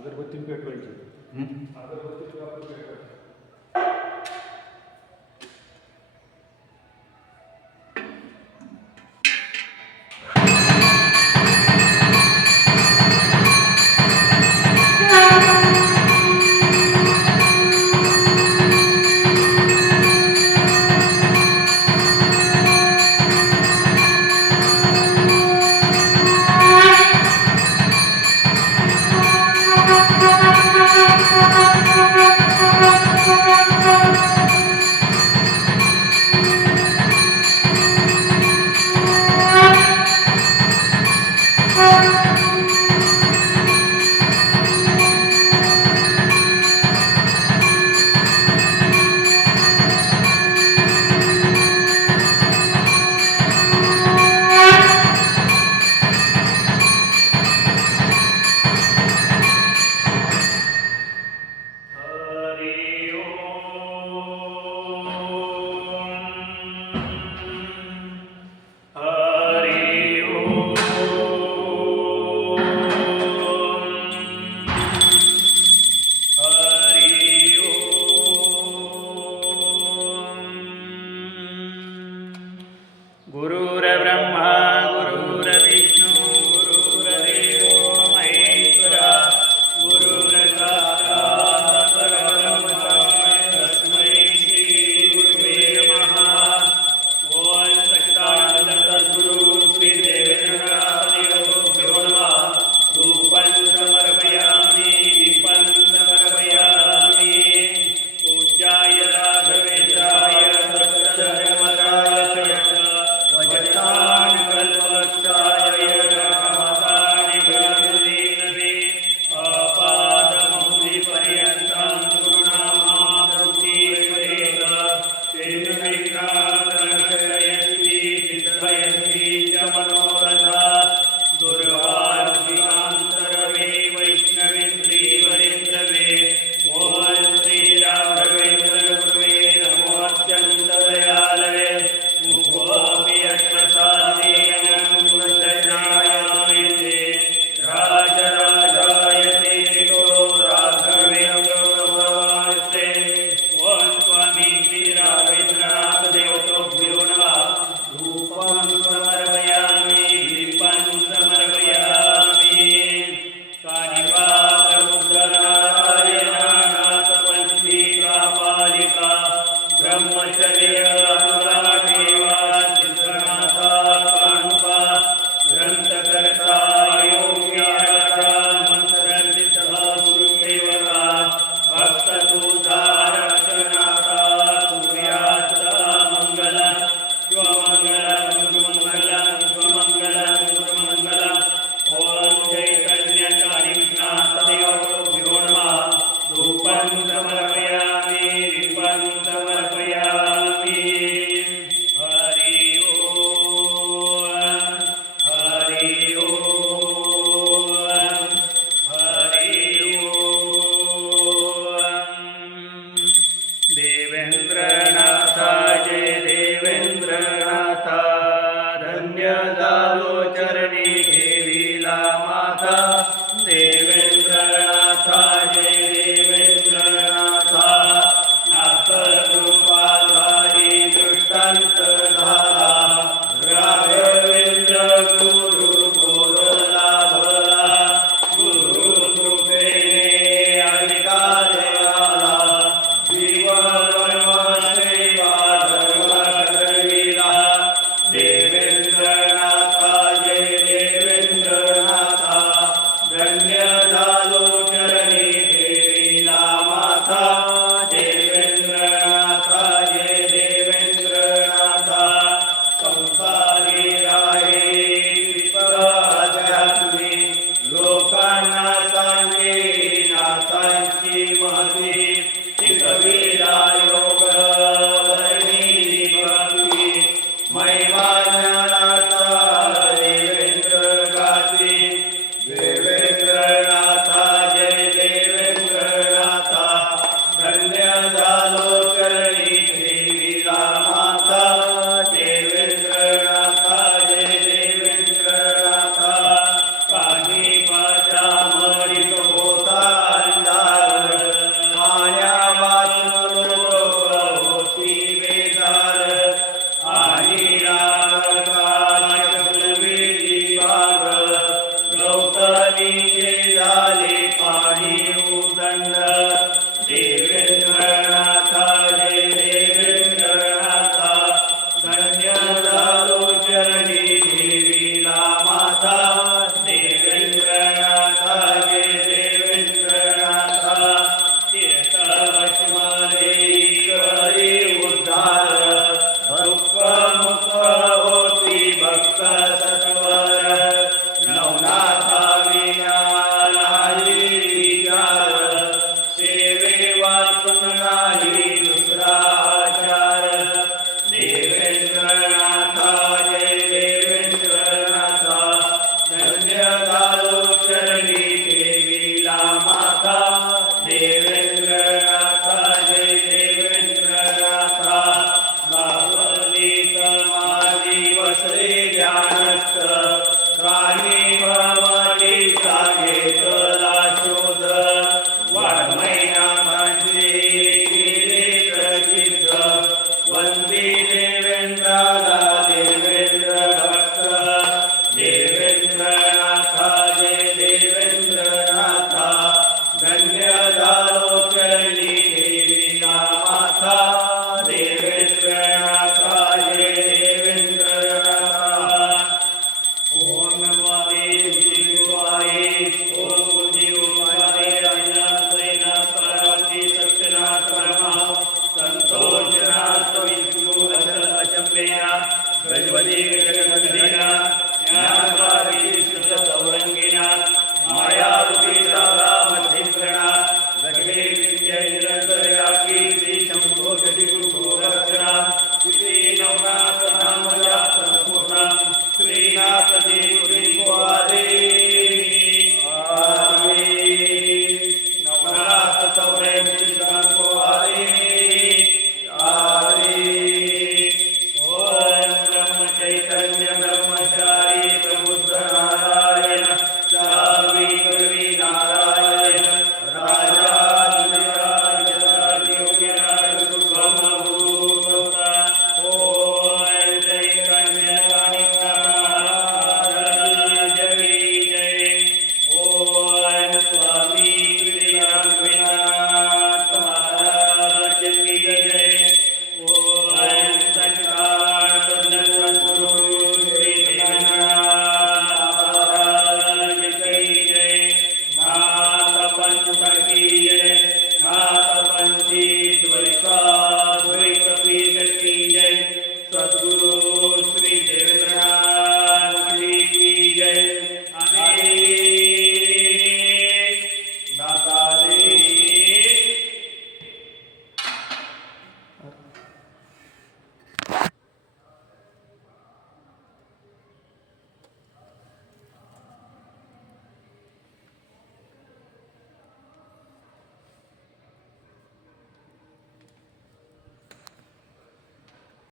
अगरबत्ती पेटवायची. अगरबत्ती आपण पेटवायची. गुरुर्ब्रह्मा गुरुर्विष्णु गुरुर्देवो महेश्वरा गुरुर्साक्षात् परब्रह्म तस्मै श्री गुरुवे नमः. ओम सच्चिदानंद सद्गुरु श्री देवेंद्रनाथदेवो नमः. धूपं समर्पयामि दीपं समर्पयामि. पूज्याय राघवेन्द्राय सत्यधर्मराय च भजतां कल्पवृक्षाय नमतां गणपतये आपादमौलिपर्यन्तं गुरुनामावृत्ति परेत तेन विघ्नानाशयन्ति सिद्धयन्ति च मनोरथा. दुर्वार्तिकान्तरवे वैष्णवेन्द्रीवरेन्द्रवे ओम श्री राघवेन्द्र गुरुवे नमो अत्यन्तदयालवे. मुकोऽपि यत्प्रसादेन गुणशयनायते राजराजायते निको राघवेन्द्रो नमस्ते. ओम स्वामी श्री राघवेन्द्रनाथदेवतोभ्यो नमः. धूपं समर्पयामि दीपं समर्पयामि. कानिवा प्रबुद्धनारायणनाथपंथी कापालिका ब्रह्मचर्य अनुरागेवा सिद्धनाथा कानुका ग्रंथकर्ता योग्याचा मंत्रसिद्धः गुरुदेवता भक्तसुधारक्षनाथा सूर्याचा मंगलं स्वमंगलं गुरुमंगलं स्वमंगलं गुरुमंगलं. ओम चैतन्यकारिणाथदेवतोभ्यो नमः. धूपं समर्पयामि दीपं समर्पयामि. हरि ओम हरि ओम हरि ओम. देवेंद्रनाथा जय देवेंद्रनाथा. धन्य झालो चरणी ठेविला माथा. देवेंद्रनाथा जय देवेंद्रनाथा. नाथर कृपा झाली दृष्टांत झाला. राघवेंद्र गुरु बोलला भला. गुरु कृपेने अधिकार आला. जीवन सेवा धर्म करविला. देवेंद्रनाथा जय देवेंद्रनाथा. धन्य झालो चरणी ठेविला माथा. देवेंद्रनाथा जय देवेंद्रनाथा. संसारी राहे कृपाध्यात्मी. लोकांना सांगे नाथांची महती. शिकविला योग वर्णिली भक्ती. महिमा ज्ञानाचा देवेंद्र गाती. देवेंद्रनाथा जय देवेंद्रनाथा. धन्य झालो चरणी ठेविला माथा. देवेंद्रनाथा जय देवेंद्रनाथा. कानिपाच्या मरित होता प्रकाश फुलवेली बाग गौतमीचे झाले पाणी उदंड देवेंद्रनाथा जय देवेंद्रनाथा धन्य झालो चरणी देवीला माता देवेंद्रनाथा जय देवेंद्रनाथा तीर्थभस्मले करी उद्धार दुःख मुक्त होती भक्त सत्वर नवनाथा विना नाही विचार सेवे वाचून नाही दुसरा आचार देवेंद्रनाथा जय देवेंद्रनाथा धन्य झालो चरणी देवीला माता देवेंद्रनाथा जय देवेंद्रनाथा बाबली समाधी बसले ध्यानस्थ काही भ्रमटीचा घेतला शोध वाङ्मयनाथांचे केले प्रसिद्ध वंदी देवेंद्राला देवेंद्र भक्त देवेंद्रनाथा जय देवेंद्रनाथा धन्य झालो चरणी देवीला माता देवेंद्रनाथा जय देवेंद्रनाथा ओम नमो देवाय ओम देवाय राजनाथ नाथ पार्वती सत्यनाथ ब्रह्मा संतोषनाथ विष्णु अचंबेनाथ गजपती गजगणनाथ ज्ञानवारी शुद्ध सौरंगीनाथ मायावती राम महेंद्रनाथ लक्ष्मी विद्या निरंतरयाकी श्री शंभो जटी गुरु रक्षनाथ श्री नवनाथ नाम जाप संपूर्ण श्रीनाथ देव आदे नवनाथ सौरय श्रीनाथ आदे आदे ओम ब्रह्म चैतन्य ब्रह्मचारी प्रबुद्ध नारायण सावी कर्वी नारायण राजा योगिराज ब्रह्मभूत ओम चैतन्य महाराज जय ओम स्वामी रघुनाथ महाराज की जय ओम सच्चिदानंद सद्गुरु श्री देवनाथ महाराज की जय नाथ पंथ की जय नाथ पंथी द्वैता द्वैत पीठ की जय सद्गुरु श्री देवेंद्रनाथ की जय।